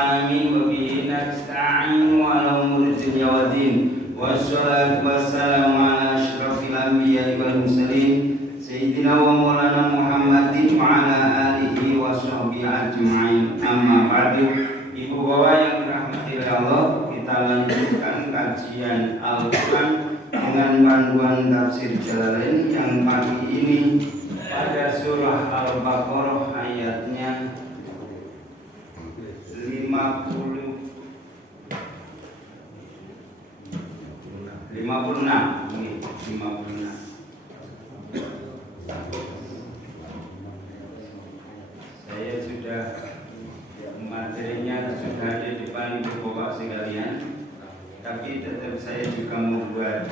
alamin wa bihi nasta'in wa ala umuri dunya waddin. Wassalatu wassalamu ala asyrafil anbiya'i wal mursalin sayyidina wa maulana Muhammadin wa ala alihi wa sahbihi ajma'in. Amma ba'du. Ibu bapak yang dirahmati oleh Allah, kita lanjutkan kajian Al-Quran dengan panduan tafsir Jalalain yang pagi ini pada surah Al-Baqarah ayatnya 56. Saya sudah materinya sudah ada di depan ibu bapak sekalian, tapi tetap saya juga membuat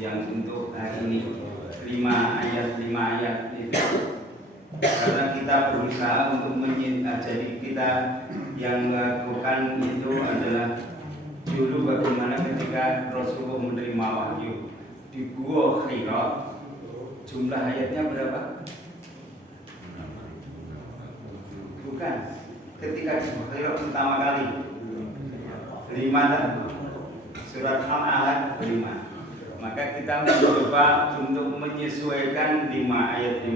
yang untuk hari ini 5 ayat itu, karena kita berusaha untuk jadi kita yang melakukan itu adalah dulu bagaimana ketika Rasulullah menerima wahyu di Gua Hira. Jumlah ayatnya berapa? Bukan, ketika di Gua Hira pertama kali 5 surat Al-Alaq 5. Maka kita mencoba untuk menyesuaikan 5 ayat,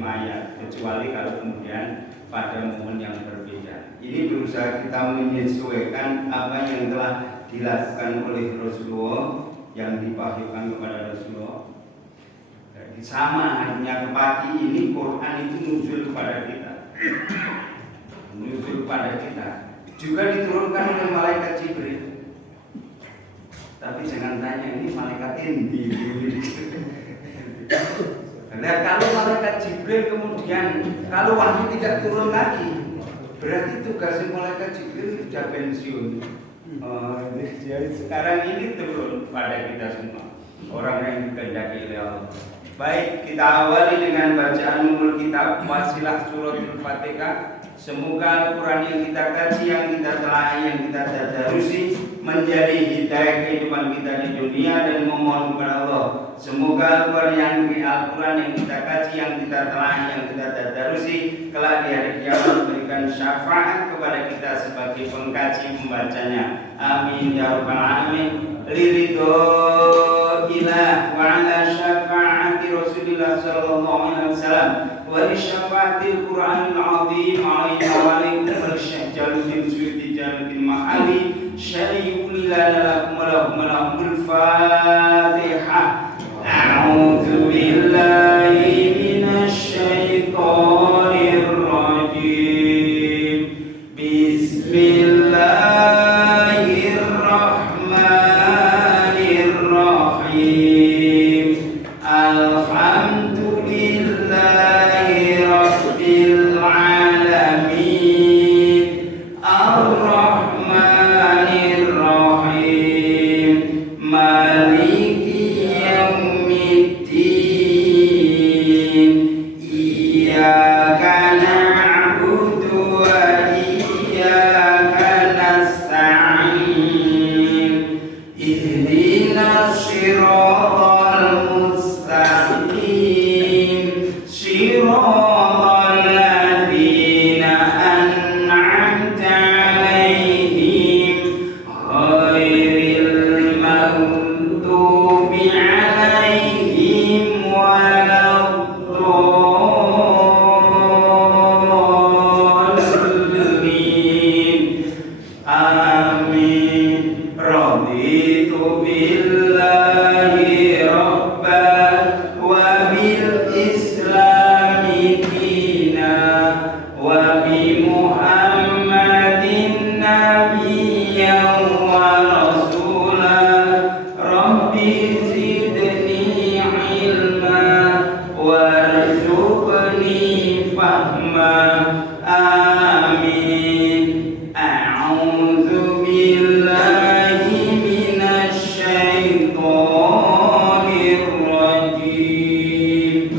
kecuali kalau kemudian pada momen yang berbeda. Ini berusaha kita menyesuaikan apa yang telah dilakukan oleh Rasulullah, yang diwahyukan kepada Rasulullah. Jadi sama hanya ke pagi ini Quran itu nuzul kepada kita. Nuzul kepada kita. Juga diturunkan oleh malaikat Jibril. Tapi jangan tanya ini malaikat endi. Karena kalau malaikat Jibril kemudian kalau wahyu tidak turun lagi, berarti tugas malaikat Jibril sudah pensiun. Jadi sekarang ini turun pada kita semua, orang yang dikehendaki oleh Allah. Baik, kita awali dengan bacaan umul kitab wasilah suratul Fatihah. Semoga Al-Quran yang kita kaji, yang kita telah, yang kita tadarusi menjadi hidayah kehidupan kita di dunia, dan memohon kepada Allah semoga Al-Quran yang kita kaji, yang kita telah, yang kita tadarusi kelak di hari kiamat memberikan syafaat kepada kita sebagai pengkaji membacanya. Amin ya rabbal alamin. Liridho ilah wa ala syafaati Rasulillah sallallahu alaihi wasallam wa li syafaatil Qur'anil azim alaihi wa alaikum Syekh Jaluddin Suyuti Jaluddin Ma'ali syariful lahumul Fatihah. A'udzu billahi minasy syaithanir rajim. Bismillahirrahmanirrahim. Alhamdulillahi rabbil alamin. Ar-Rahmanir Rahim. Maliki yaumiddin. Iyyaka na'budu wa iyyaka nasta'in. Ihdinas siratal mustaqim. Siratal ladzina an'amta 'alaihim ghairil maghdubi 'alaihim waladdallin. Amin. Raditu billahi rabban wa bil islami dina wa bi Muhammadin nabiyyan wa rasula. Rabbi zidni ilma warzuqni fahma. Amin. A'udzu billahi minasy syaithanir rajim.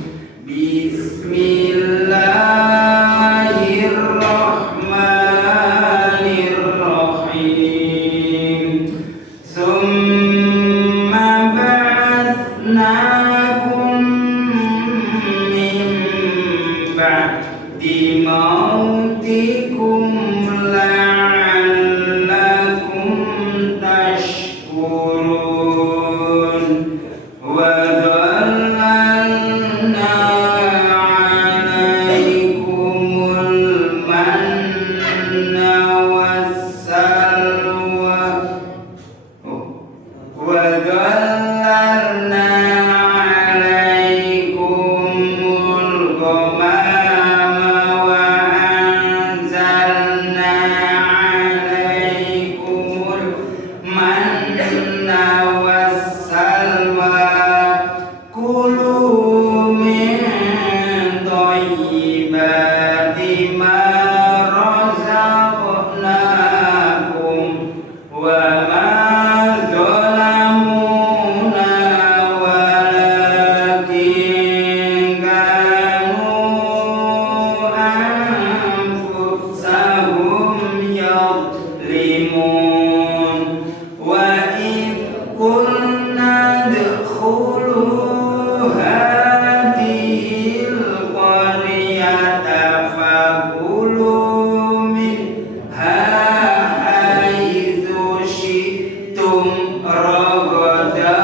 Bismillahirrahmanirrahim. Summa ba'atsnakum min بموتكم لعلكم تشكرون وظللنا عليكم المن والسلوى وظللنا عليكم الغمام وأنزلنا عليكم المن والسلوى كلوا من طيبات ما رزقناكم وما ظلمونا ولكن كانوا أنفسهم يظلمون وإذ قلنا ادخلوا هذه القرية فكلوا منها حيث شئتم رغدا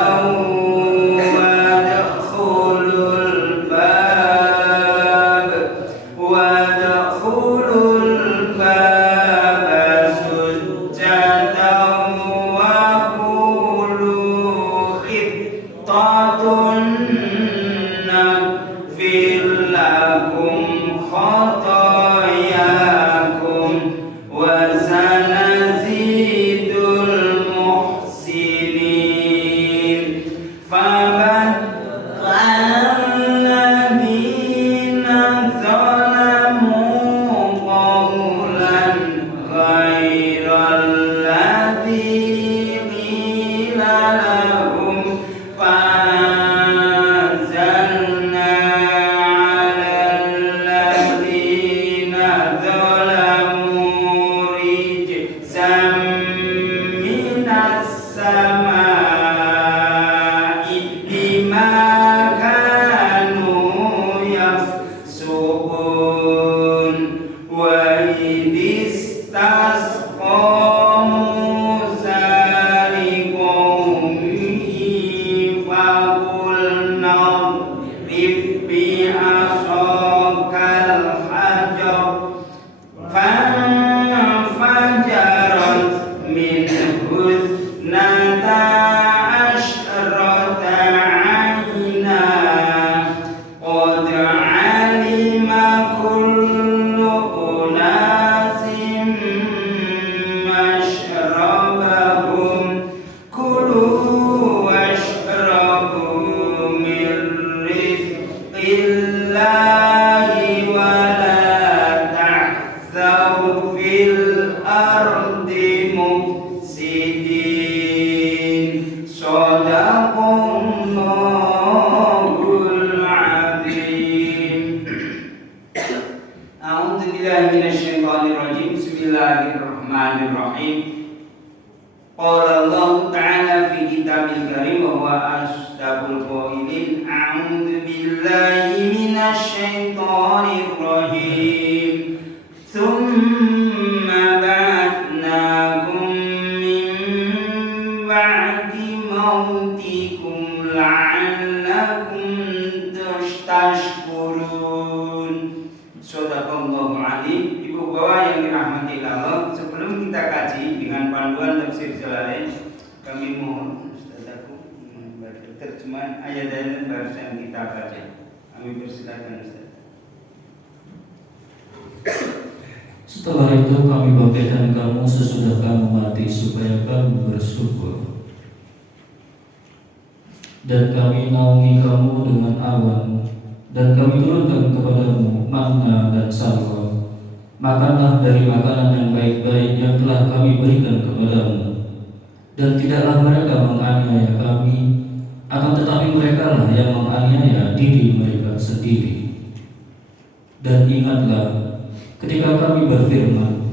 وادخلوا الباب سجدا وقولوا حطة نغفر لكم خطاياكم وسنزيد المحسنين فبدل الذين ظلموا قولا غير الذي قيل لهم فأنزلنا على الذين ظلموا رجزا من السماء بما كانوا يفسقون وإذ استسقى موسى لقومه فقلنا اضرب بعصاك الحجر فانفجرت منه اثنتا عشرة عينا قد علم كل أناس مشربهم كلوا واشربوا من رزق الله ولا تعثوا في الأرض مفسدين صدق الله العظيم أعوذ بالله من الشيطان الرجيم بسم الله الرحمن الرحيم قال الله تعالى في كتاب الكريم وهو أصدق القائلين أعوذ بالله من الشيطان الرجيم ثم بعثناكم من بعد موتكم لعلكم tashkurun. Shadaqallahu alim. Ibu bapak yang dirahmati Allah, sebelum kita kaji dengan panduan tafsir Jalalain, kami mohon Ustaz membaca terjemahan ayat dan bahasa yang kita baca. Kami persilakan Ustaz. Setelah itu kami bangkitkan kamu sesudah kamu mati supaya kamu bersyukur. Dan kami naungi kamu dengan awan, dan kami turunkan kepadamu manna dan salwa. Makanlah dari makanan yang baik-baik yang telah kami berikan kepadamu. Dan tidaklah mereka menganiaya kami, akan tetapi mereka lah yang menganiaya diri mereka sendiri. Dan ingatlah ketika kami berfirman,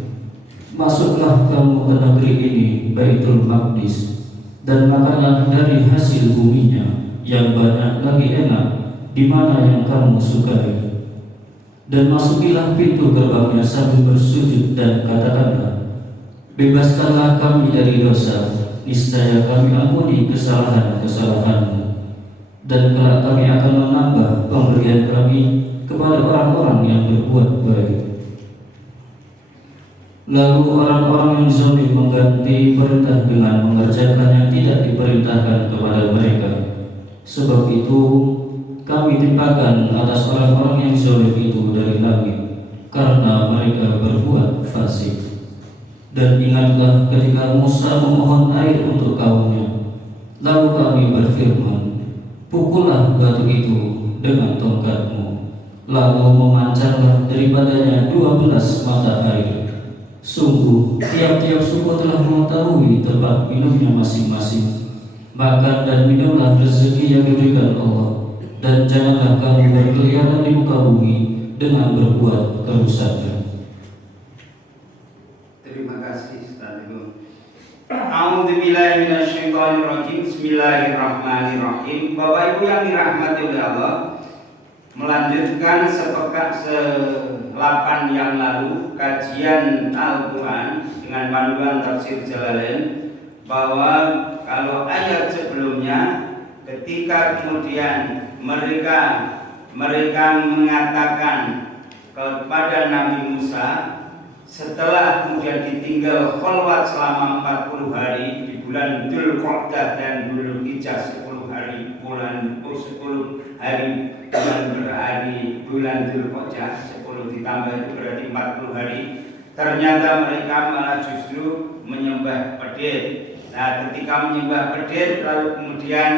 masuklah kamu ke negeri ini, Baitul Maqdis, dan makanlah dari hasil buminya yang banyak lagi enak, di mana yang kamu sukai. Dan masukilah pintu gerbangnya sambil bersujud dan katakanlah, bebaskanlah kami dari dosa, niscaya kami ampuni kesalahan-kesalahan-Mu. Dan kelak kami akan menambah pemberian kami kepada orang-orang yang berbuat baik. Lalu orang-orang yang zalim mengganti perintah dengan mengerjakan yang tidak diperintahkan kepada mereka. Sebab itu kami timpakan atas orang-orang yang zalim itu dari langit, karena mereka berbuat fasik. Dan ingatlah ketika Musa memohon air untuk kaumnya, lalu kami berfirman, pukullah batu itu dengan tongkatmu, lalu memancarlah daripadanya 12 mata air. Sungguh tiap-tiap suku telah mengetahui tempat minumnya masing-masing. Makan dan minumlah rezeki yang diberikan Allah, dan janganlah kamu berkeliaran di muka bumi dengan berbuat kerusakan. Terima kasih Ustaz Ibu. A'udzubillahi minasyaitonirrajim. Bismillahirrahmanirrahim. Bapak Ibu yang dirahmati oleh Allah, melanjutkan selapan yang lalu kajian Al-Quran dengan panduan tafsir Jalalain, bahwa kalau ayat sebelumnya ketika kemudian mereka mengatakan kepada Nabi Musa setelah kemudian ditinggal khalwat selama 40 hari di bulan Dzulqa'dah dan Dzulhijjah 10 hari bulan 10 hari berhari bulan Dzulhijjah 10 ditambah itu berarti 40 hari. Ternyata mereka malah justru menyembah pedit. Nah, ketika menyembah pedit lalu kemudian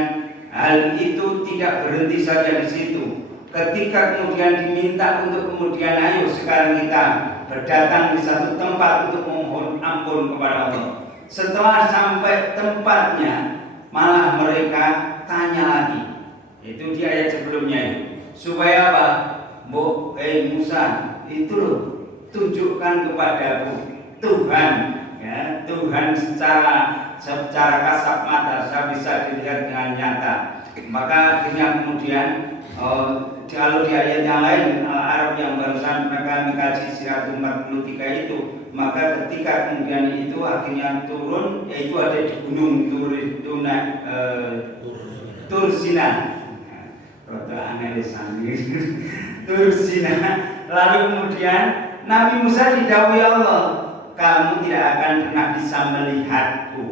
hal itu tidak berhenti saja di situ. Ketika kemudian diminta untuk kemudian ayo sekarang kita berdatang di satu tempat untuk memohon ampun kepada Allah. Setelah sampai tempatnya malah mereka tanya lagi. Itu di ayat sebelumnya itu. Supaya apa? Musa, itu loh, tunjukkan kepadaku Tuhan, ya, Tuhan secara kasat mata saya bisa dilihat dengan nyata. Maka akhirnya kemudian kalau di ayat yang lain Al-Araf yang barusan mereka mengkaji 143 itu, maka ketika kemudian itu akhirnya turun, yaitu ada di gunung Tursina. Tursina. Lalu kemudian Nabi Musa didhawuhi Allah, kamu tidak akan pernah bisa melihatku.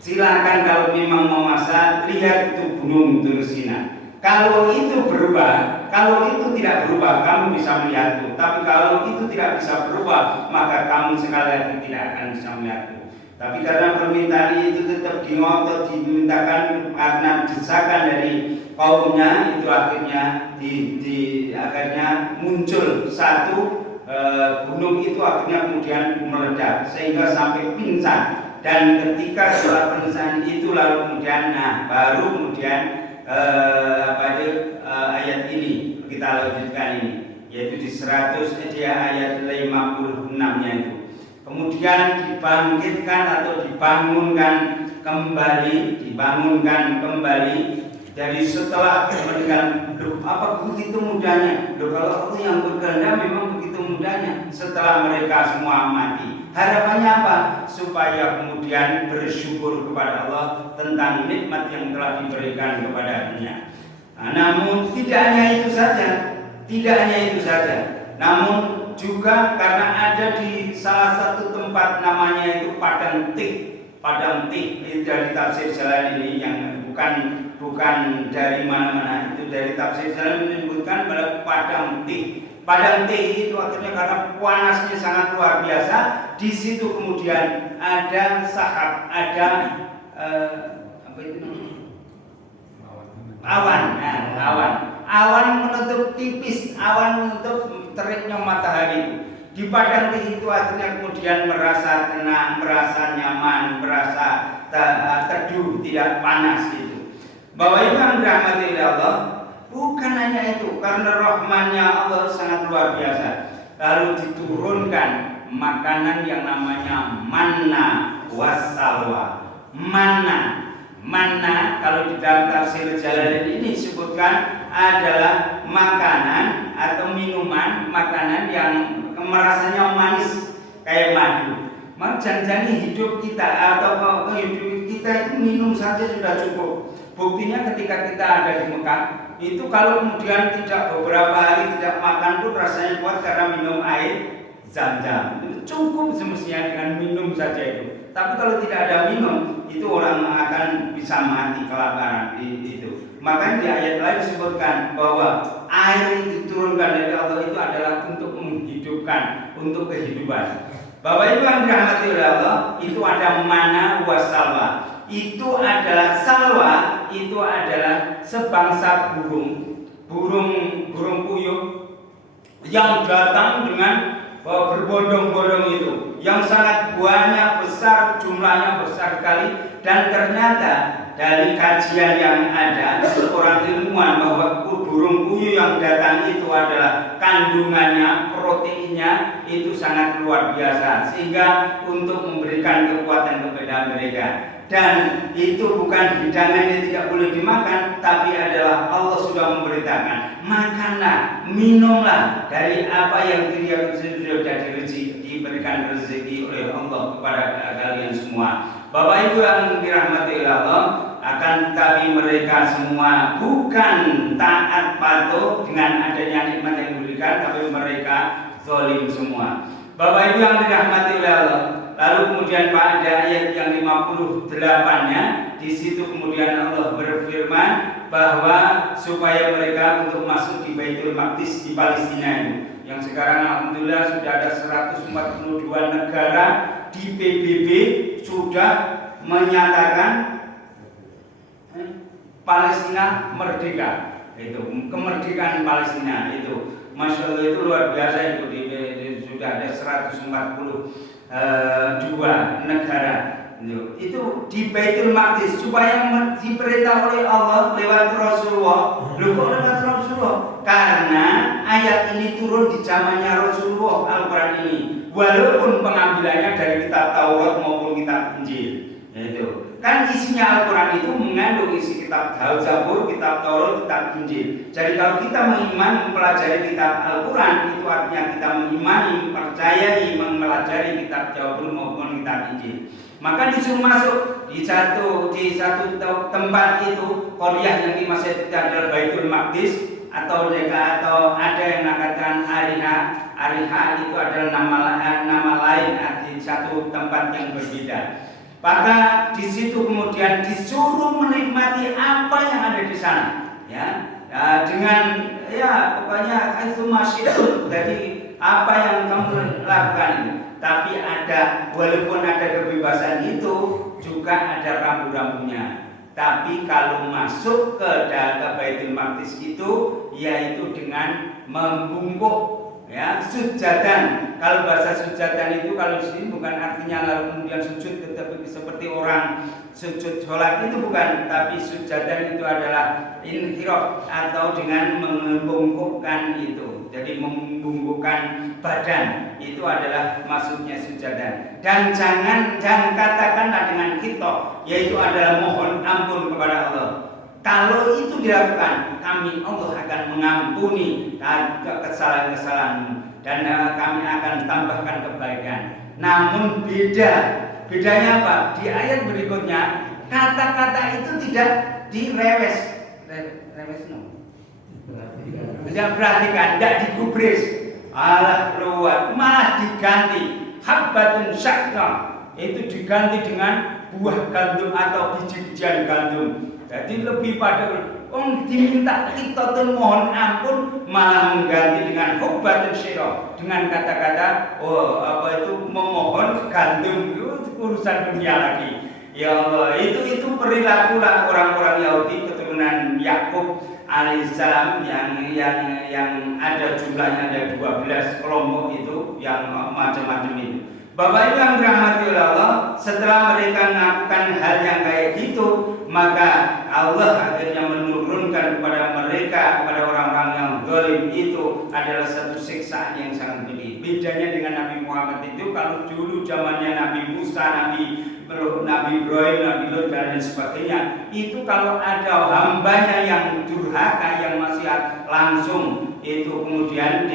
Silakan kalau memang memaksa, lihat itu gunung Tursina. Kalau itu berubah, kalau itu tidak berubah, kamu bisa melihatku. Tapi kalau itu tidak bisa berubah, maka kamu sekali lagi tidak akan bisa melihatku. Tapi karena permintaan itu tetap dingotot, dimintakan karena desakan dari kaumnya, itu akhirnya akhirnya muncul satu gunung itu akhirnya kemudian meledak sehingga sampai pingsan. Dan ketika setelah pingsan itu lalu kemudian baru kemudian ayat ini kita lanjutkan ini, yaitu di 100 ayat 56-nya itu. Kemudian dibangkitkan atau dibangunkan kembali dari setelah meninggal. Apa begitu mudahnya? Kalau Allah yang berkehendak memang begitu mudahnya. Setelah mereka semua mati, harapannya apa? Supaya kemudian bersyukur kepada Allah tentang nikmat yang telah diberikan kepadanya. Namun tidak hanya itu saja, namun juga karena ada di salah satu tempat namanya itu Padang Tik itu dari tafsir Jalan ini yang bukan dari mana-mana, itu dari tafsir Jalan menyebutkan pada Padang Tik itu akhirnya karena panasnya sangat luar biasa. Di situ kemudian ada sahab, ada awan menutup tipis, awan menutup teriknya matahari. Di Padang Tik itu akhirnya kemudian merasa tenang, merasa nyaman, merasa teduh, tidak panas itu. Bapak Ibu yang dirahmati oleh Allah, bukan hanya itu, karena rahmannya Allah sangat luar biasa. Lalu diturunkan makanan yang namanya manna wassalwa. Manna kalau di dalam tafsir Jalalain ini disebutkan adalah makanan atau minuman, makanan yang merasanya manis kayak madu. Jangan hidup kita atau hidup kita itu minum saja sudah cukup. Buktinya ketika kita ada di Mekah, itu kalau kemudian tidak beberapa hari tidak makan pun rasanya kuat karena minum air Zam-Zam. Cukup semestinya dengan minum saja itu. Tapi kalau tidak ada minum, itu orang akan bisa mati kelaparan itu. Maka di ayat lain disebutkan bahwa air yang diturunkan dari Allah itu adalah untuk menghidupkan, untuk kehidupan. Bapak Ibu yang dirahmati oleh Allah, itu ada mana wasalwa. Itu adalah salwa, itu adalah sebangsa burung puyuh yang datang dengan berbondong-bondong itu, yang sangat banyak, besar, jumlahnya besar sekali. Dan ternyata dari kajian yang ada, seorang ilmuwan bahwa burung puyuh yang datang itu adalah kandungannya, proteinnya itu sangat luar biasa, sehingga untuk memberikan kekuatan kepada mereka. Dan itu bukan hidangan yang tidak boleh dimakan, tapi adalah Allah sudah memberitakan, makanlah, minumlah dari apa yang sudah diberikan rezeki oleh Allah kepada kalian semua. Bapak Ibu yang dirahmati oleh Allah, akan tetapi mereka semua bukan taat patuh dengan adanya nikmat yang diberikan, tapi mereka zalim semua. Bapak Ibu yang dirahmati oleh Allah, lalu kemudian pada ayat yang 58-nya, di situ kemudian Allah berfirman bahwa supaya mereka untuk masuk di Baitul Maqdis di Palestina itu, yang sekarang alhamdulillah sudah ada 142 negara di PBB sudah menyatakan Palestina merdeka. Itu kemerdekaan Palestina itu, masya Allah, itu luar biasa. Itu sudah ada 142 negara itu di Baitul Maqdis, supaya diperintah oleh Allah lewat Rasulullah. Loh, kok lewat Rasulullah? Karena ayat ini turun di zamannya Rasulullah, Al-Quran ini, walaupun pengambilannya dari kitab Taurat maupun kitab Injil. Itu kan isinya Al-Quran itu mengandung isi kitab Zabur, kitab Taurat, kitab Injil. Jadi kalau kita mengimani, mempelajari kitab Al-Quran, itu artinya kita mengimani, mempercayai, mempelajari kitab Zabur maupun kitab Injil. Maka disuruh masuk di satu tempat itu, Qaryah yang dimaksud itu adalah Baitul Maqdis, atau ada yang mengatakan Ariha itu adalah nama lain di satu tempat yang berbeda. Maka di situ kemudian disuruh menikmati apa yang ada di sana, ya, dengan pokoknya itu masih jadi apa yang kamu lakukan itu. Tapi walaupun ada kebebasan itu, juga ada rambu-rambunya. Tapi kalau masuk ke Baitul Maqdis itu, yaitu dengan membungkuk, ya, sujadan. Kalau bahasa sujadan itu kalau di sini bukan artinya lalu kemudian sujud, tetapi seperti orang sujud sholat itu bukan, tapi sujadan itu adalah inhiraf atau dengan membungkukkan itu. Jadi membungkukkan badan itu adalah maksudnya sujadan. Dan jangan katakanlah dengan khitab, yaitu adalah mohon ampun kepada Allah. Kalau itu dilakukan, kami Allah akan mengampuni kesalahan-kesalahanmu dan kami akan tambahkan kebaikan. Namun bedanya apa? Di ayat berikutnya kata-kata itu tidak direwes, tidak perhatikan, tidak digubris, malah diganti. Habbatun syaqqa, itu diganti dengan buah gandum atau biji-bijian gandum. Jadi lebih pada diminta kita mohon ampun, malah mengganti dengan hubbatun syirah, dengan kata-kata memohon gandum. Itu urusan dunia lagi. Ya Allah, itu perilakulah orang-orang Yahudi keturunan Yakub alaihissalam yang ada jumlahnya ada 12 kelompok itu yang macam-macam itu. Bapak Ibu yang dirahmati oleh Allah, setelah mereka melakukan hal yang kayak gitu, maka Allah akhirnya menurunkan kepada mereka, kepada orang-orang yang zalim itu adalah satu siksaan yang sangat pedih. Bedanya dengan Nabi Muhammad itu, kalau dulu zamannya Nabi Musa, Nabi Nabi Ibrahim, Nabi Lut dan lain sebagainya. Itu kalau ada hambanya yang durhaka, yang maksiat, langsung itu kemudian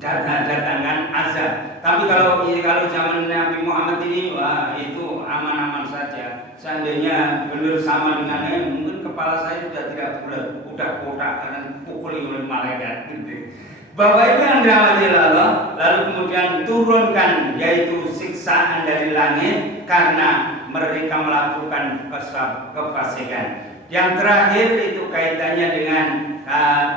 datangkan azab. Tapi kalau zaman Nabi Muhammad ini, wah itu aman-aman saja. Seandainya benar sama dengannya, mungkin kepala saya sudah tidak bulat, udah kotak karena pukuli oleh malaikat. Bapak Ibu yang dirahmati Allah, lalu kemudian turunkan yaitu siksaan dari langit karena mereka melakukan kefasikan. Yang terakhir itu kaitannya dengan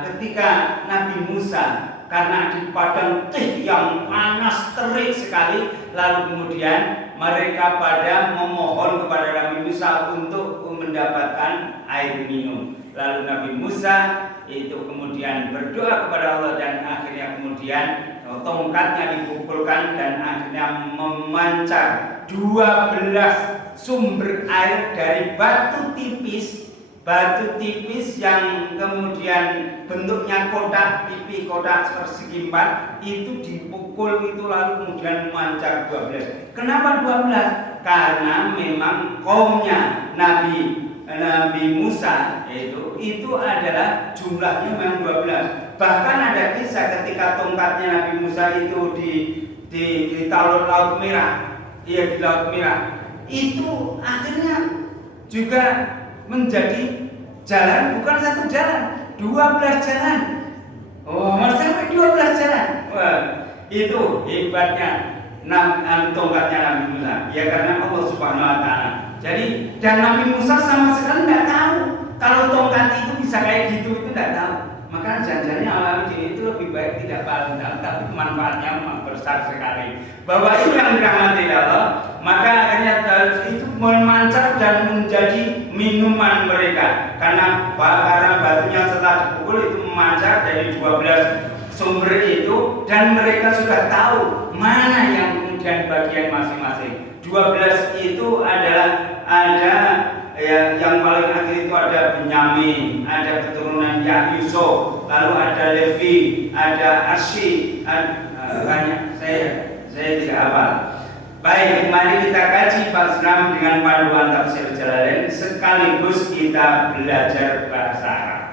ketika Nabi Musa, karena di padang teh yang panas terik sekali, lalu kemudian mereka pada memohon kepada Nabi Musa untuk mendapatkan air minum. Lalu Nabi Musa itu kemudian berdoa kepada Allah dan akhirnya kemudian tongkatnya dipukulkan dan akhirnya memancar 12 sumber air dari batu tipis yang kemudian bentuknya kotak pipi, kotak persegi 4 itu dipukul itu lalu kemudian memancar 12. Kenapa 12? Karena memang kaumnya Nabi Musa itu adalah jumlahnya memang 12. Bahkan ada kisah ketika tongkatnya Nabi Musa itu di Laut Merah. Iya, di Laut Merah. Itu akhirnya juga menjadi jalan, bukan satu jalan, 12 jalan. Oh, sampai 12 jalan. Wah, itu hebatnya tongkatnya Nabi Musa. Ya karena Allah Subhanahu wa taala. Jadi dan Nabi Musa sama sekali tidak tahu kalau tongkat itu bisa kayak gitu, itu tidak tahu. Maka janjinya alam jin itu lebih baik tidak paham, tapi manfaatnya besar sekali. Bapak Ibu yang dirahmati Allah, maka akhirnya itu memancar dan menjadi minuman mereka karena batunya setelah dipukul itu memancar dari 12 sumber itu dan mereka sudah tahu mana yang kemudian bagian masing-masing. 12 itu adalah ada yang paling akhir itu ada Benyamin, ada keturunan Yusuf, lalu ada Levi, ada Asy, banyak saya tidak hafal. Baik, mari kita kaji Pasram dengan panduan tafsir Jalalain sekaligus kita belajar bahasa Arab.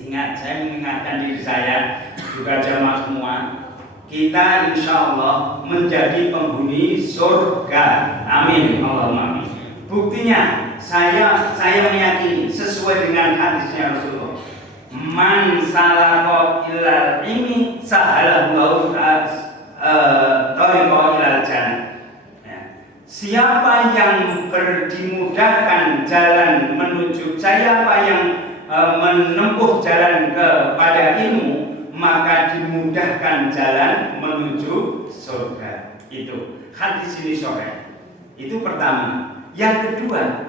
Ingat, saya mengingatkan diri saya juga jamaah semua, kita insya Allah menjadi penghuni surga. Amin, Allahumma amin. Buktinya saya meyakini sesuai dengan hadisnya Rasulullah. Man salako ilal ilmi sahalallahu tariqa ilal jannah. Siapa yang dimudahkan jalan menuju, siapa yang menempuh jalan kepada ilmu, maka dimudahkan jalan menuju surga. Itu hadis ini sahih. Itu pertama. Yang kedua,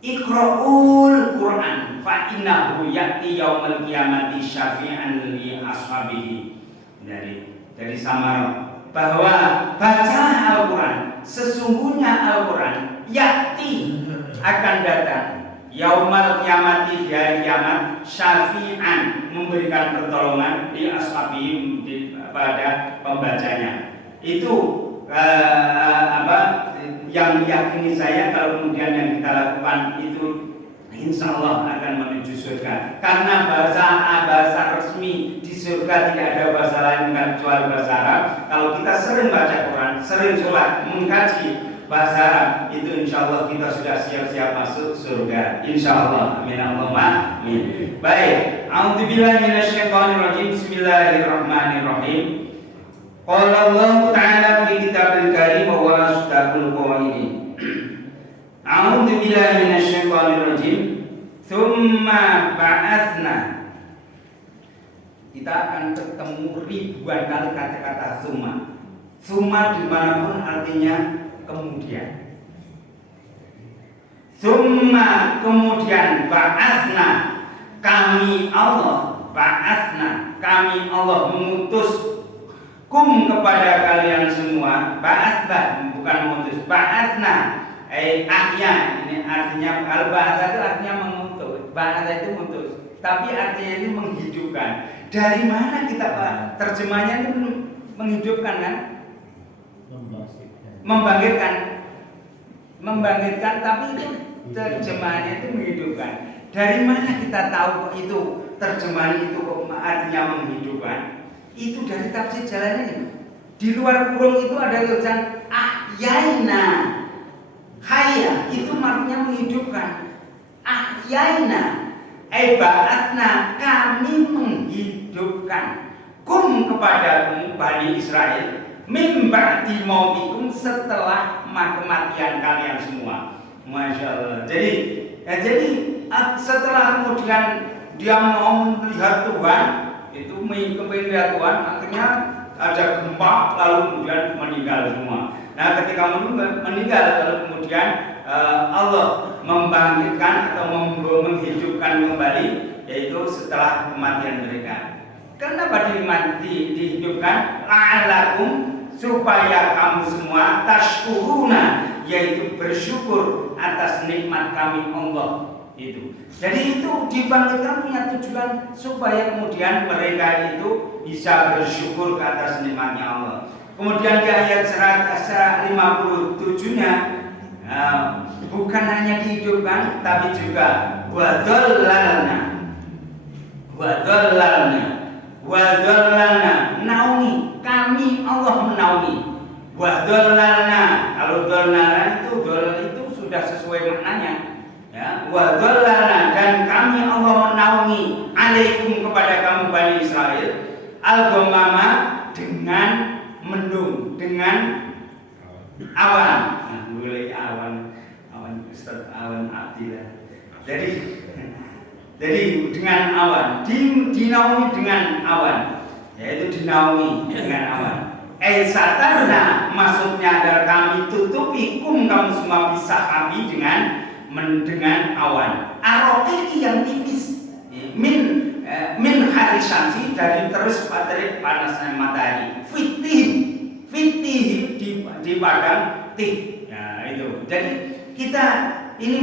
Iqra'ul Quran fa innahu ya'ti yaumil qiyamati syafi'an li ashabihi. Dari Samar bahwa baca Al-Quran, sesungguhnya Al-Quran ya'ti akan datang yaumal qiyamati, di hari kiamat, syafi'an memberikan pertolongan di ashabihi pada pembacanya. Itu yang meyakini saya kalau kemudian yang kita lakukan itu insya Allah akan menuju surga. Karena bahasa resmi di surga tidak ada bahasa lain kecuali bahasa Arab. Kalau kita sering baca Quran, sering sholat, mengkaji bahasa Arab, itu insya Allah kita sudah siap-siap masuk surga. Insya Allah. Amin Allahumma amin. Baik. A'udzubillahi minasyaitonirrajim. Bismillahirrahmanirrahim. Qala Allah Ta'ala fi kitabil karim wa huwa asdaqul qailin. A'udzu billahi minasyaitonir rajim. Tsumma ba'atsna. Kita akan ketemu ribuan kali kata-kata summa. Summa dimanapun artinya kemudian. Summa kemudian ba'atsna, kami Allah mengutus kepada kalian semua. Ba'atsna bukan mengutus, ba'atsna ahya, ini artinya al-ba'atsa itu artinya mengutus, ba'atsa itu mengutus, tapi artinya ini menghidupkan. Dari mana kita Pak? Terjemahnya itu menghidupkan kan? Membangkitkan. membangkitkan, tapi itu terjemahannya itu menghidupkan. Dari mana kita tahu itu terjemahan itu artinya menghidupkan? Itu dari tafsir Jalalain. Di luar kurung itu ada tulisan ahyaina. Haya itu maknanya menghidupkan. Ahyaina ba'atna, kami menghidupkan kum kepadamu Bani Israel mim ba'di mautikum, setelah kematian kalian semua. Masya Allah. Jadi setelah kemudian dia mau melihat Tuhan, itu melihat Tuhan, akhirnya ada gempa, lalu kemudian meninggal semua. Nah, ketika meninggal, lalu kemudian Allah membangkitkan atau menghidupkan kembali, yaitu setelah kematian mereka. Kenapa dihidupkan? La'alakum, supaya kamu semua tashkuruna, yaitu bersyukur atas nikmat kami Allah itu. Jadi itu dibangkitkan punya tujuan supaya kemudian mereka itu bisa bersyukur ke atas nikmatnya Allah. Kemudian di ayat 157-nya bukan hanya dihidupkan, tapi juga wadhallalna naungi, kami Allah menaungi. Wadhallalna, kalau dhallalna itu sudah sesuai maknanya. Ya, wadhallalna, dan kami Allah menaungi alaikum, kepada kamu Bani Israel, al-ghamama, dengan mendung, dengan awan. Nah, mulai awan Ustaz awan Abdillah. Jadi dengan awan, dinaungi dengan awan, yaitu dinaungi dengan awan. Satarna, maksudnya adalah kami tutupi kamu semua bisa kami dengan awan. Arokiki yang tipis, min harisansi, dari terus terik panasnya matahari. Fitih di padang tih. Nah itu. Jadi kita ini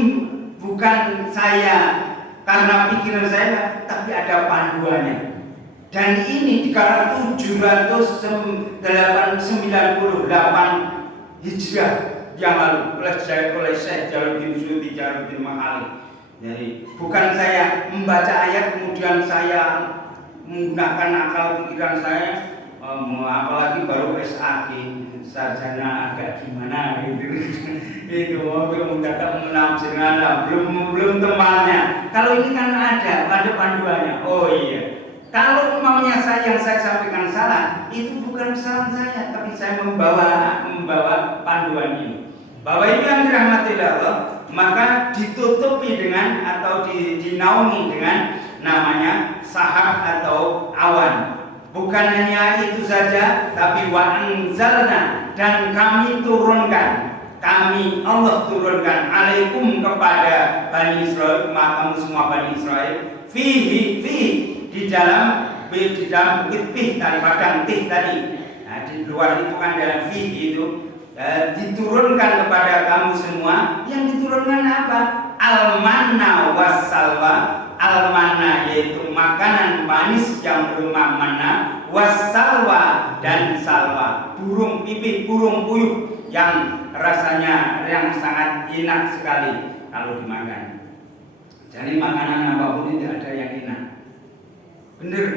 bukan saya karena pikiran saya, tapi ada panduannya. Dan ini di karang 798 Hijriah yang lalu oleh Syekh Jalaluddin Suyuti Jalaluddin Mahali. Jadi bukan saya membaca ayat kemudian saya menggunakan akal pikiran saya, apalagi baru SAG, sarjana agak gimana gitu. Itu belum datang menafsirkan, belum tempatnya. Kalau ini kan ada panduannya. Oh iya. Kalau umpamanya yang saya sampaikan salah, itu bukan kesalahan saya, tapi saya membawa panduan ini. Bahwa ini yang dirahmati Allah, maka ditutupi dengan atau dinaungi dengan namanya sahab atau awan. Bukan hanya itu saja, tapi wa anzalna, dan kami turunkan, kami Allah turunkan alaikum, kepada Bani Israel, kamu semua Bani Israel, fihi di dalam bukit pih tadi, padang tih tadi. Nah, di luar itu kan dalam fihi itu diturunkan kepada kamu semua. Yang diturunkan apa? Al-manna wassalwa. Al-manna yaitu makanan manis yang berupa manna, wassalwa, dan salwa, burung pipih, burung puyuh yang rasanya yang sangat enak sekali kalau dimakan. Jadi makanan apapun tidak ada yang enak. Bener,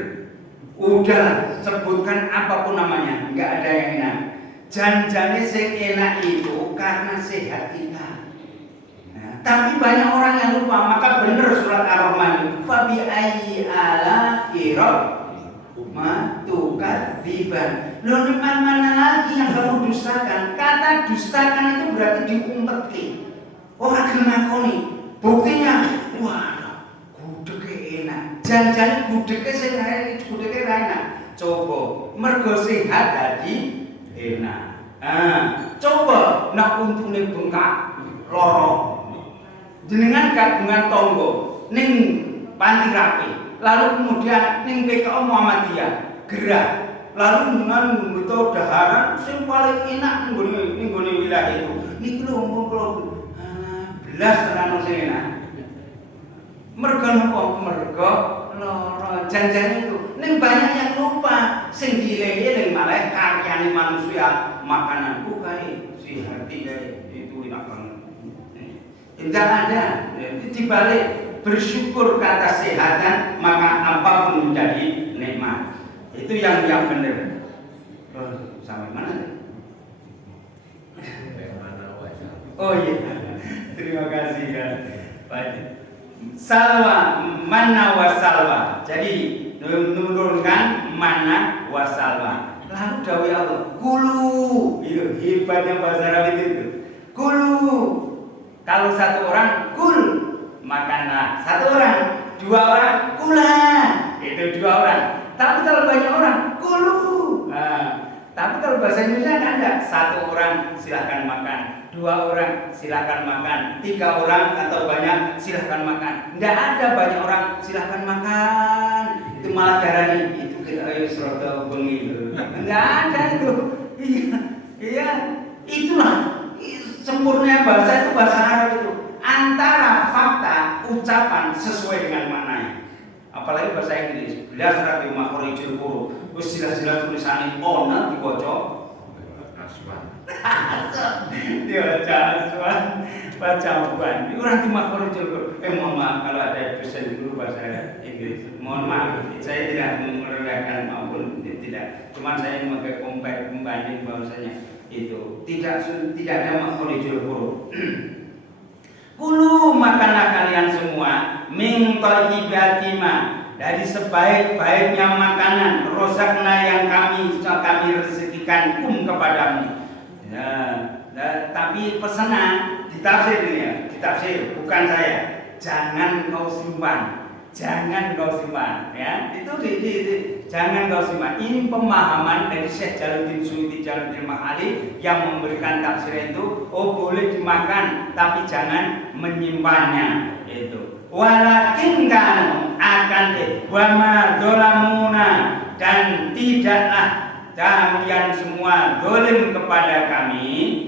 udah sebutkan apapun namanya, nggak ada yang enak. Janjane sing enak itu karena sehat kita. Nah, tapi banyak orang yang lupa, maka bener surat Ar-Rahman, fabi ayyi ala matukadziban. Lo nikmat mana lagi yang kamu dustakan? Kata dustakan itu berarti diumpetke. Ora ngakoni. Buktinya, wah, gudege enak. Janjane gudege sing gudege ra enak. Coba mergo sehat tadi enak. Coba nak untune bengkak loro. Jenengan kagungan tonggo ning panti rapi. Lalu kemudian ning PKO Muhammadiyah gerah. Lalu dengan butuh daharan sing paling enak ning gone wilayah itu. Niki lho mumpul belas terang sing enak. Mergo napa? Mergo loro janjane itu. Ning banyak yang lupa, sing dilele malah karyane manusia, makananku kae si hati kae itu enak banget. Tidak ada. Dibalik bersyukur ke atas kesehatan, maka apapun menjadi nikmat. Itu yang benar. Sampai mana? Oh iya, terima kasih kan. Salwa, mana wasalwa. Jadi menurunkan mana wasalwa. Lalu dawai Allah, kulu. Itu hebatnya bahasa Arab itu. Kulu. Kalau satu orang kul, makanlah. Satu orang, dua orang kula. Itu dua orang. Tapi kalau banyak orang kulu. Nah, tapi kalau bahasa Indonesia kan ada. Satu orang silahkan makan, dua orang silahkan makan, tiga orang atau banyak silahkan makan. Tidak ada banyak orang silahkan makan. Itu malah darahnya itu kita ayo seroto bengi. Tidak ada itu. Iya, itulah sempurna bahasa itu, bahasa Arab itu antara fakta ucapan sesuai dengan maknanya. Apalagi bahasa Inggris, belas rapi makhorijul huruf, jelas-jelas tulisannya ona dibaca aswan. Dia baca aswan, baca bukan. Itu nanti makhorijul huruf. Mohon maaf kalau ada dosen dulu bahasa Inggris. Mohon maaf, saya tidak merendahkan maupun tidak. Cuma saya memakai pembanding bahwasanya itu tidak ada makhorijul huruf. Kulu makanlah kalian semua min thayyibatima, dari sebaik-baiknya makanan rozakna yang kami rezekikan kepadamu. Tapi pesanan ditafsir ini ya, ditafsir bukan saya. Jangan kau simpan. Jangan kau simpan, ya. Itu jangan kau simpan. Ini pemahaman dari Syekh Jalaluddin Suyuti Jalaluddin Ma'ali yang memberikan tafsir itu. Oh, boleh dimakan, tapi jangan menyimpannya. Itu. Walakin kanu akan wama dolamuna, dan tidaklah kalian semua dolim kepada kami.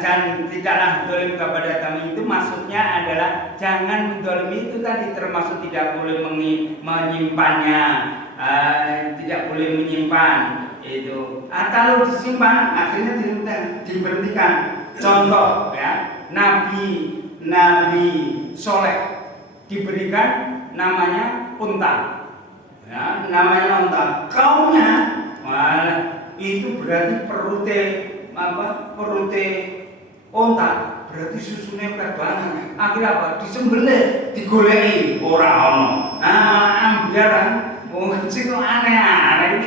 Dan tidaklah dolim kepada kami, itu maksudnya adalah jangan mendolimi. Itu tadi termasuk tidak boleh menyimpannya, tidak boleh menyimpan itu. Kalau disimpan akhirnya diberhentikan. Contoh ya, Nabi Soleh diberikan namanya unta, ya, namanya unta. Kaumnya malah itu berarti perute unta, berarti susunya hebat banget. Akhirnya apa? Disembelih, digoleki ora ono. Ambiaran, itu aneh-aneh.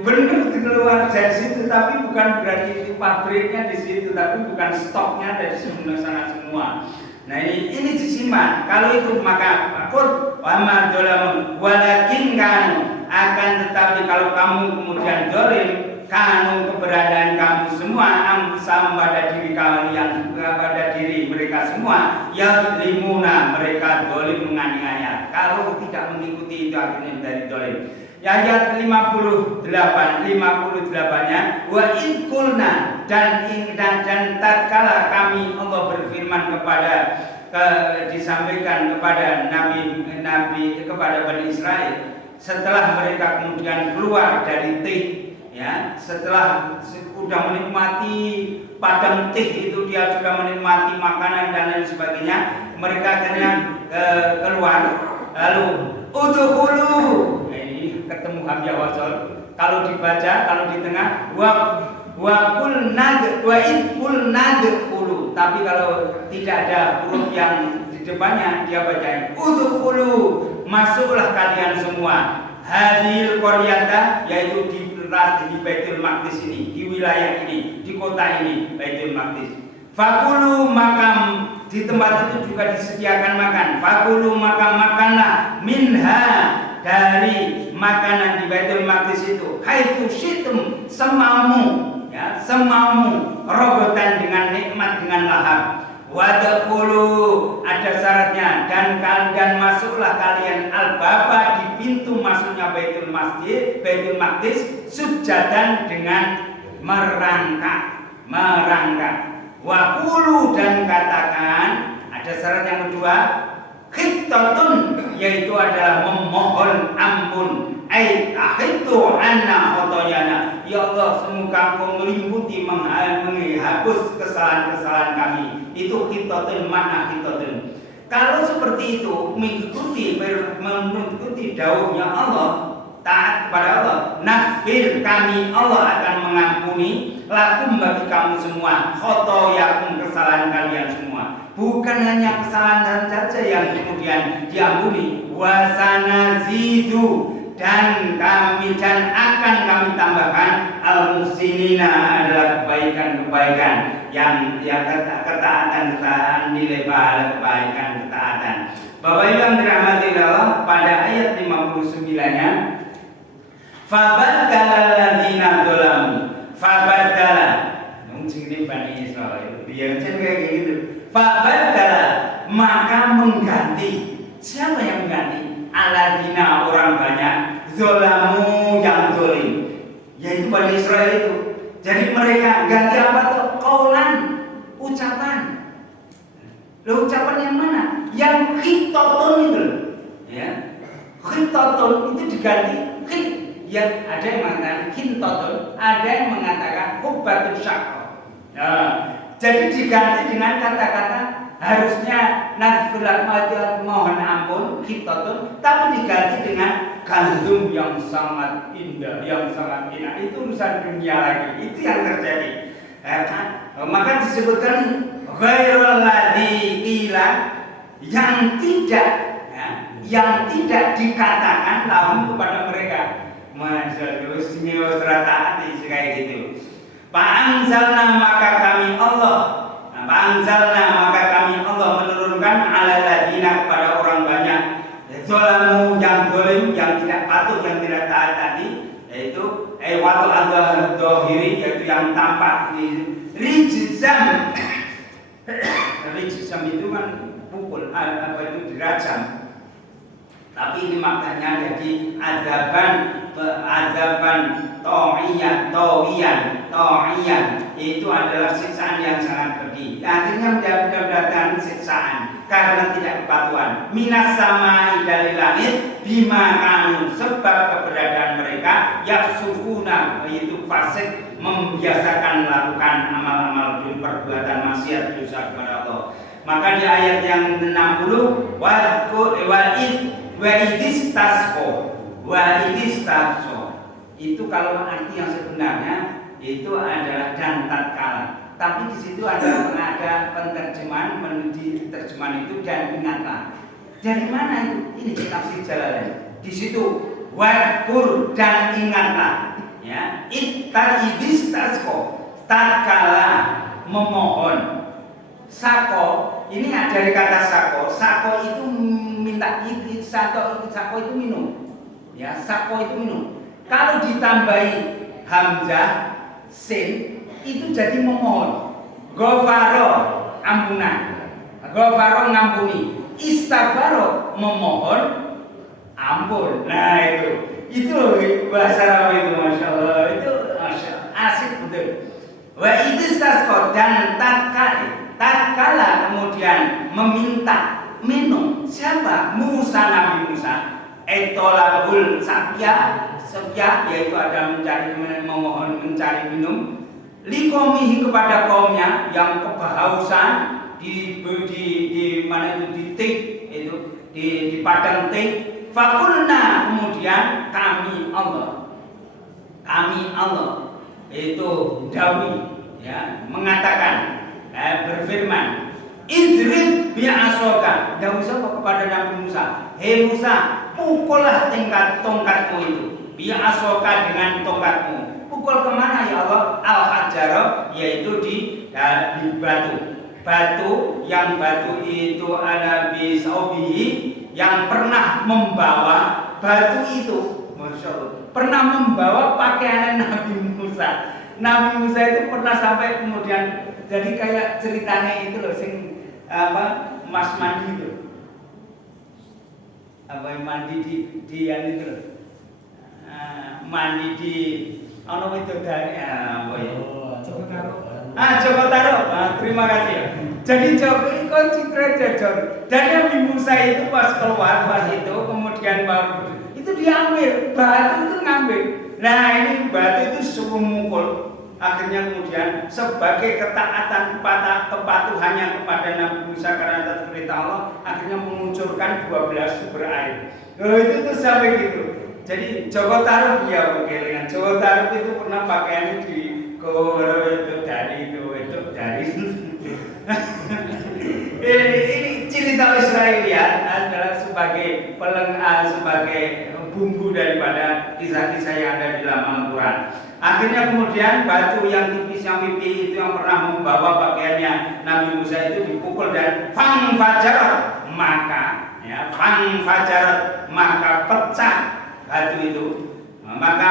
Benar keluar dari situ, tapi bukan berarti itu pabriknya di situ, tapi bukan stoknya dari sana semua. Nah ini disimpan. Kalau itu maka takut wama dolamun, walakin kanu, akan tetapi kalau kamu kemudian dolim, kanu keberadaan kamu semua amsam pada diri kalian, pada diri mereka semua, ya limuna, mereka dolim menganiaya. Kalau tidak mengikuti itu akhirnya dari dolim. Ayat 58-nya wa in kulna, dan tatkala kami Allah berfirman disampaikan kepada nabi kepada Bani Israel setelah mereka kemudian keluar dari Tih, ya, setelah sudah menikmati padang Tih itu, dia sudah menikmati makanan dan lain sebagainya, mereka akhirnya keluar, lalu udkhulu, ketemu hamzah wasol. Kalau dibaca, kalau di tengah wa kul nadkhulu, tapi kalau tidak ada huruf yang di depannya, dia baca udkhulu, masuklah kalian semua hadil qaryata, yaitu di Baitul Maqdis ini, di wilayah ini, di kota ini, Baitul Maqdis. Fakulu, makam di tempat itu juga disediakan makan. Fakulu, maka makanlah minha, dari makanan di Baitul Maqdis itu, haitsu syi'tum, semaumu, ya, semaumu, rogotan, dengan nikmat, dengan lahap. Wadkhulu, ada syaratnya, dan masuklah kalian al-baba, di pintu masuknya Baitul Maqdis, sujadan, dengan merangkak. Waqulu, dan katakan, ada syarat yang kedua, khittatun, yaitu adalah memohon ampun. Ahittu anna khotoyana, ya Allah, semoga Engkau melimputi, menghapus kesalahan-kesalahan kami. Itu khitatun, makna khitatun. Kalau seperti itu mengikuti dawuhnya Allah, taat kepada Allah, nakfir, kami Allah akan mengampuni lakum bagi kamu semua khotoyakum, kesalahan kalian semua. Bukan hanya kesalahan saja yang kemudian diampuni, wasanazidu, dan akan kami tambahkan al-muhsinina, adalah kebaikan-kebaikan yang ketaatan nilai pahala kebaikan ketaatan. Bapak Ibu yang dirahmati Allah, pada ayat 59-nya fabadala ladzina dzalamu, fabadala mungkin ini Bani Israil biar kayak gitu. Fabadala, maka mengganti. Siapa yang mengganti? Alladzina, orang banyak, zolamu, yang zolim, yaitu Bani Israel itu. Jadi mereka ganti apa tuh? Kaulan, ucapan. Loh, ucapan yang mana? Yang khitatun itu, ya. Khitatun itu diganti khit. Ya, ada yang mengatakan khitatun, ada yang mengatakan hubbatun syaqqa. Nah, jadi diganti dengan kata-kata, harusnya nafilat mohon ampun khitatun, tapi diganti dengan gandum yang sangat indah, yang sangat enak. Itu urusan dunia lagi. Itu yang terjadi. Maka disebutkan ghairul ladzi qila, yang tidak dikatakan lahum kepada mereka. Masyaallah, serata hati kayak gitu. Fa'anzalna, maka kami Allah, menurunkan ala ladina, kepada orang banyak, zalamu, yang zalim, yang tidak patuh, yang tidak taat tadi, yaitu watu adh-dhahiri, yaitu yang tampak di rijzam. Rijzam itu kan pukul, itu dirajam. Tapi ini maknanya jadi azaban tawiyan, itu adalah siksaan yang sangat pedih. Akhirnya mendapatkan siksaan karena tidak kepatuhan. Minas samai, dari langit, bima kanu, sebab keberadaan mereka, yafsukuna, yaitu fasik, membiasakan melakukan amal-amal perbuatan maksiat, dosa kepada Allah. Maka di ayat yang 60, wa'idistasqo, itu kalau arti yang sebenarnya itu adalah dan tatkala. Tapi di situ ada penterjemahan, terjemahan itu dan ingatlah. Dari mana itu? Ini tafsir Jalalain. Di situ wakur, dan ingatlah, ya. Idistasqo, tatkala memohon. Sako, ini dari kata sako. Sako itu minta, sako itu minum. Ya, sako itu minum. Kalau ditambahi hamzah, sin, itu jadi memohon. Ghafaro, ampunan. Ghafaro, ngampuni. Istaghfaro, memohon ampun. Nah, itu bahasa Arab itu, masya Allah, itu asik betul. Wa idistasqo, dan tatkala kemudian meminta minum. Siapa? Musa, Nabi Musa. Etolabul sabya, yaitu ada memohon mencari minum. Likomihi, kepada kaumnya yang kehausan di mana itu, di tik itu, di padang tik. Fakulna, kemudian kami Allah itu dawi, ya, mengatakan, berfirman, idrib bi'asoka, dawu sapa kepada Nabi Musa, hei Musa, pukullah tongkatmu itu, bi'asoka, dengan tongkatmu. Pukul kemana ya Allah? Al-hajaro, yaitu di batu yang batu itu ada bisaubihi, yang pernah membawa batu itu, masya Allah, pernah membawa pakaian Nabi Musa. Nabi Musa itu pernah sampai kemudian jadi kayak ceritanya itu loh, sing Mas mandi itu, mandi di yang itu loh, mandi di itu dari Joko Taro. Terima kasih ya. Jadi Joko itu citra Joko, dan Nabi Musa itu pas keluar itu kemudian baru itu diambil batu itu, ngambil. Nah, ini batu itu suruh mukul Akhirnya kemudian sebagai ketaatan kepatuhannya kepada Nabi Musa karena atas perintah Allah, akhirnya menguncurkan 12 sumber air. Itu tuh sampai gitu. Jadi Joko Tarub ya kelingan. Joko Tarub itu pernah pakaiannya di koro itu dari. Ini cerita Israeliat adalah sebagai sebagai bumbu daripada kisah-kisah yang ada di dalam Al-Quran. Akhirnya kemudian batu yang tipis yang pipi itu yang pernah membawa pakaiannya Nabi Musa itu dipukul dan fang fajarat, maka pecah batu itu, maka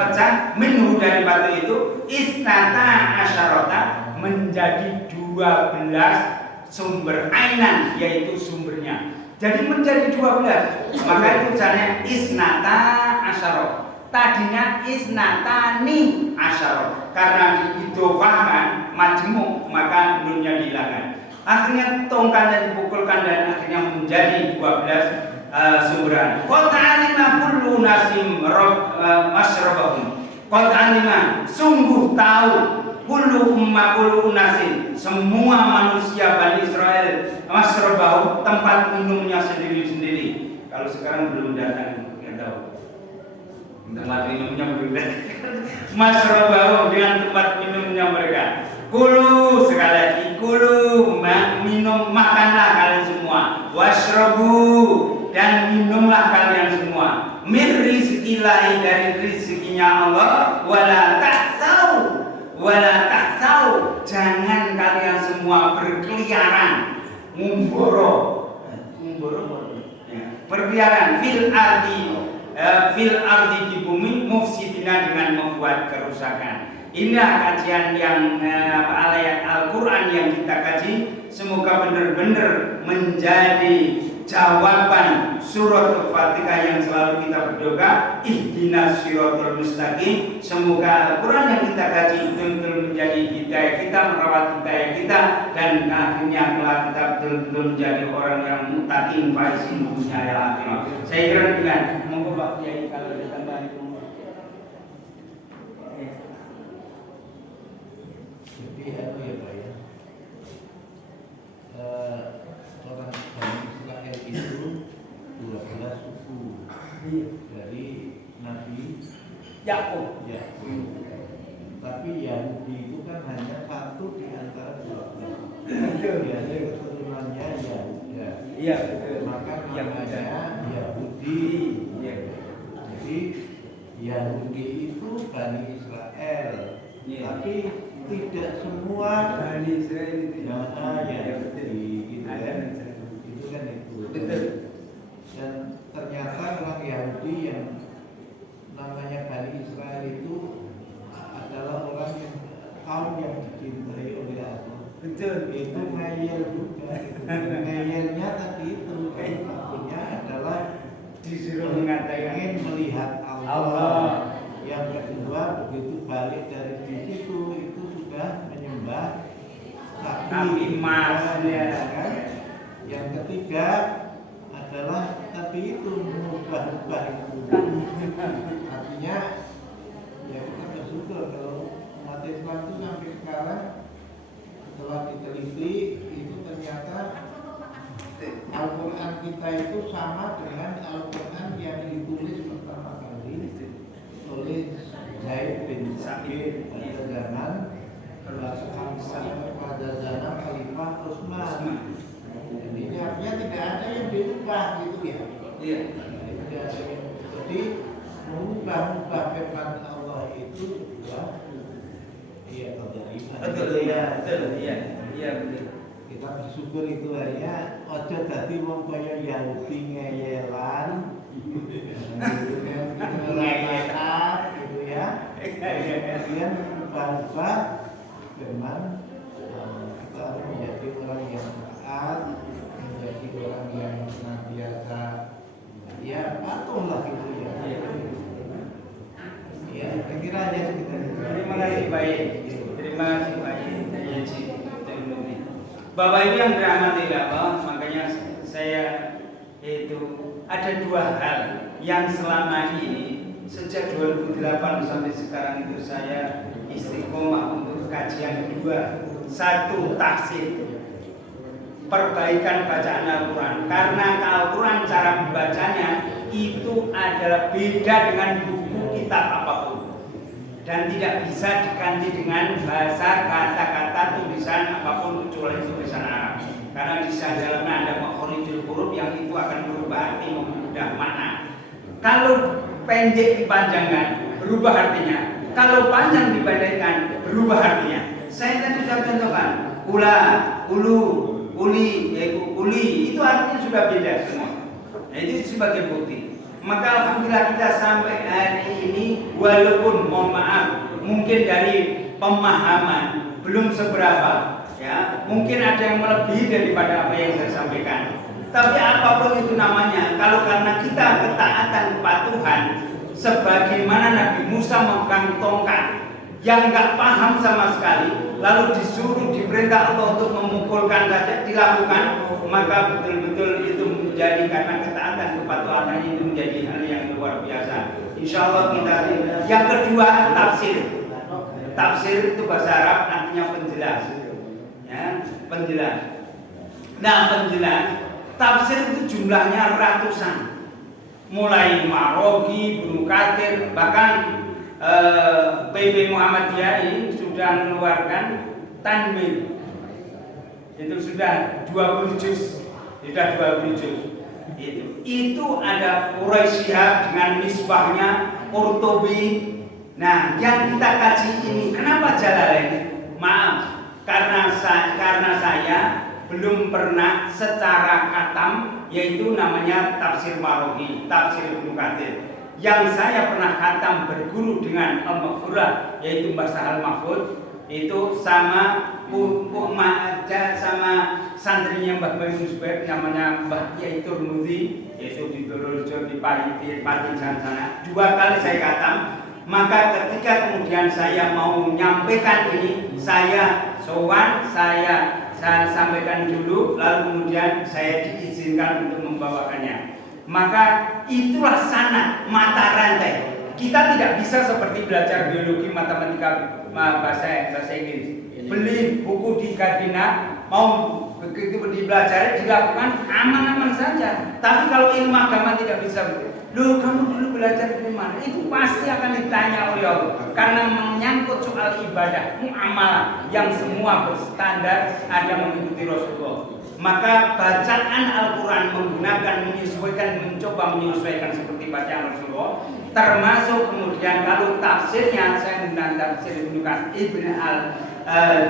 pecah minhu dari batu itu isnata asyarota, menjadi 12 sumber ainan, yaitu sumbernya. Jadi menjadi 12. Maka itu caranya isnata asyarot. Tadinya isnatani asyarot. Karena diidofahkan majmuk, maka nunnya dihilangkan. Akhirnya tongkatnya dipukulkan dan akhirnya menjadi 12 sumberan. Qad alima kullu nasim masyrabahum. Qad alima, sungguh tahu kullu unasin, semua manusia Bani Israel masyrabahum, tempat minumnya sendiri-sendiri. Kalau sekarang belum datang, nggak tahu. Tempat minumnya belum datang. Masyrabahum, dengan tempat minumnya mereka. Kulu, sekali lagi kulu, minum, makanlah kalian semua. Washrabu, dan minumlah kalian semua. Min rizqillahi, dari rizkinya Allah. Wala ta'tau, jangan kalian semua berkeliaran, berkeliaran fil ardi di bumi, mufsidina, dengan membuat kerusakan. Inilah kajian yang ayat Al-Quran yang kita kaji. Semoga benar-benar menjadi jawaban surat Al-Fatihah yang selalu kita berdoa, ihdinas siratal mustaqim. Semoga Al-Quran yang kita kaji betul-betul menjadi hidayah kita, merawat hidayah kita, dan akhirnya kelak kita betul-betul menjadi orang yang muttaqin faizin dunya wal akhirah. Saya kira dengan monggo Pak Kiai kalau ditambahin. Jadi ya Pak ya, orang Bani Israel itu 12 suku dari Nabi Yakub. Tapi Yahudi itu kan hanya satu di antara 12. Biasanya keturunannya Yahuda. Iya betul. Maka Yang namanya Yahudi. Jadi Yahudi itu Bani Israel. Tapi tidak semua Bani Israel itu Yahudi gitu kan. Itu kan itu. Betul. Dan ternyata orang Yahudi yang namanya Bani Israel itu adalah orang yang kaum yang dicintai oleh Allah. Betul. Itu ngeyel juga. Ngeyelnya tadi itu maksudnya adalah Disuruh mengatakan ingin melihat Allah. Yang kedua, begitu balik dari di situ itu sudah menyembah Nabi Mas, ya. kan? Yang ketiga adalah tadi itu mengubah-ubah itu. Artinya ya kita bersyukur kalau umat Islam itu sampai sekarang setelah diteliti itu ternyata Al-Quran kita itu sama dengan Al-Quran yang ditulis pertama kali oleh Zaid bin Sabit pada zaman Khalifah Utsman. Dan ini artinya tidak ada yang dirubah gitu ya. Iya. Tidak ada yang, jadi mengubah firman Allah itu adalah Betul ya, betul iya. Iya betul. Kita bersyukur itu hanya ojo dadi wong kaya Yahudi ngeyelan ngeyelan gitu ya. Kemudian ubah-ubah firman, kita harus menjadi orang yang taat, menjadi orang yang senantiasa ya patuhlah gitu ya. Ya, saya kira aja kita. Terima kasih baik. Terima kasih baik. Bapak Ibu yang dirahmati Allah, makanya saya itu ada dua hal yang selama ini sejak 2008 sampai sekarang itu saya istiqomah untuk kajian kedua. Satu, tafsir, perbaikan bacaan Al-Quran. Karena Al-Quran cara membacanya itu adalah beda dengan buku kitab apapun, dan tidak bisa diganti dengan bahasa kata-kata tulisan apapun kecuali tulisan Arab. Karena di dalamnya ada makhorijul huruf yang itu akan berubah arti, mempermudah makna. Kalau pendek dipanjangkan berubah artinya, kalau panjang dipendekkan berubah artinya. Saya tadi sudah contohkan ula, ulu, uli, uli, itu artinya sudah beda semua. Nah, itu sebagai bukti. Maka alhamdulillah kita sampai hari ini, walaupun mohon maaf mungkin dari pemahaman belum seberapa, ya mungkin ada yang melebihi daripada apa yang saya sampaikan. Tapi apapun itu namanya, kalau karena kita ketaatan kepatuhan, sebagaimana Nabi Musa memegang tongkat yang nggak paham sama sekali, lalu disuruh diperintah Allah untuk memukulkan saja dilakukan, maka betul-betul itu menjadi karena ketaatan kepatuhan itu menjadi hal yang luar biasa. Insya Allah kita. Yang kedua, tafsir. Tafsir itu bahasa Arab artinya penjelas, ya, penjelas. Nah, penjelas tafsir itu jumlahnya ratusan, mulai Marogi, Ibnu Katsir, bahkan PP Muhammadiyah ini sudah mengeluarkan Tanwir, itu sudah 20 juz, sudah 20 juz. Itu ada Quraisyah dengan misbahnya, Qurtubi. Nah, yang kita kaji ini kenapa Jalalain? Maaf, karena saya belum pernah secara khatam, yaitu namanya tafsir Marogi, tafsir Ibnu Katsir. Yang saya pernah khatam berguru dengan Al-Maghfurah, yaitu Mbah Sahal Mahfud, itu sama sama santrinya Mbah Bayu Zubair, namanya Mbah Yai Turmuzi, yaitu di Doroljo, di Patijan sana. 2 kali saya khatam. Maka ketika kemudian saya mau menyampaikan ini, saya sowan, saya sampaikan dulu, lalu kemudian saya diizinkan untuk membawakannya. Maka itulah sanad, mata rantai. Kita tidak bisa seperti belajar biologi, matematika, bahasa Inggris. Beli buku di Gardina, mau begitu dipelajari, dilakukan aman-aman saja. Tapi kalau ilmu agama tidak bisa. Loh, kamu dulu belajar di mana? Itu pasti akan ditanya oleh Allah. Karena menyangkut soal ibadah, muamalah yang semua berstandar ada mengikuti Rasulullah. Maka bacaan Al-Quran menggunakan mencoba menyesuaikan seperti bacaan Rasulullah. Termasuk kemudian kalau tafsirnya saya menggunakan tafsir Ibnu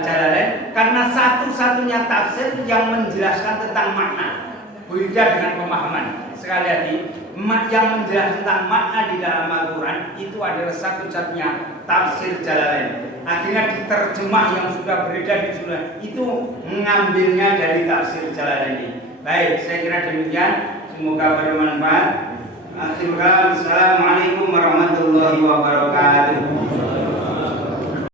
Jalalain, karena satu-satunya tafsir yang menjelaskan tentang makna, berbeda dengan pemahaman. Sekali lagi, yang menjelaskan tentang makna di dalam Al-Quran itu adalah satu-satunya tafsir Jalalain. Akhirnya diterjemah yang sudah beredar di sunnah itu mengambilnya dari tafsir Jalalain ini. Baik, saya kira demikian. Semoga bermanfaat. Assalamualaikum warahmatullahi wabarakatuh.